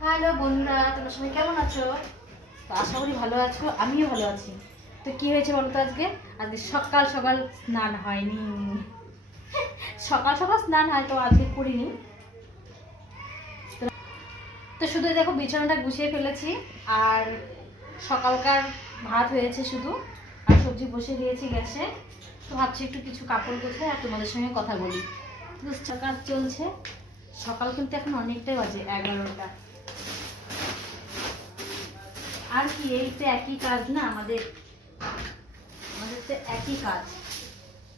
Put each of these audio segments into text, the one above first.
Hello বন্ধুরা, তোমরা সবাই কেমন আছো? তো আশা করি ভালো আছো, আমিও ভালো আছি। তো কি হয়েছে বলো তো আজকে? আজকে সকাল সকাল স্নান হয়নি। সকাল সকাল স্নান হয় তো আজকে করিনি। তো- শুধু দেখো বিছানাটা গুছিয়ে ফেলেছি, আর সকালকার ভাত হয়েছে শুধু, আর সবজি বসিয়ে দিয়েছি গ্যাসে। তো ভাবছি একটু কিছু কাপড় গোছাই আর তোমাদের সঙ্গে কথা বলি। দুশ্চকার চলছে। সকাল কিন্তু এখন অনেকটাই বাজে, এগারোটা। আর কি এই তো একই কাজ না আমাদের আমাদের তো একই কাজ।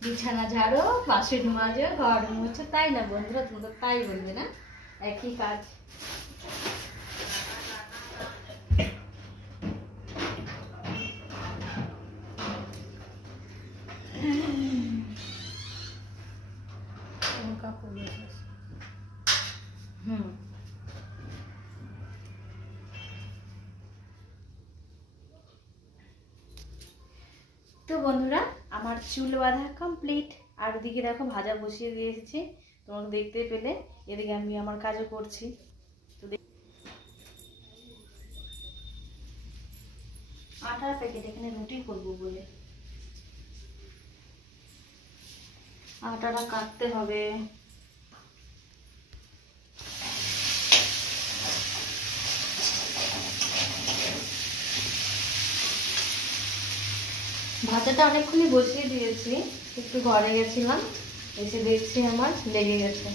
বিছানা ঝাড়ো বাসন মাজো ঘর মুছো তাই না বন্ধুরা? তোমরা তাই বলবে না? একই কাজ। হুম। তো বন্ধুরা, আমার চুল বাঁধা কমপ্লিট আর ওদিকে দেখো ভাজা বসিয়ে দিয়েছি তোমাকে দেখতে পেলে এদিকে আমি আমার কাজও করছি। আটার প্যাকেট এখানে রুটি করব বলে। আটাটা কাটতে হবে। ভাজাটা অনেকক্ষণই বসিয়ে দিয়েছি একটু ঘরে গেছিলাম এসে দেখছি আমার লেগে গেছে।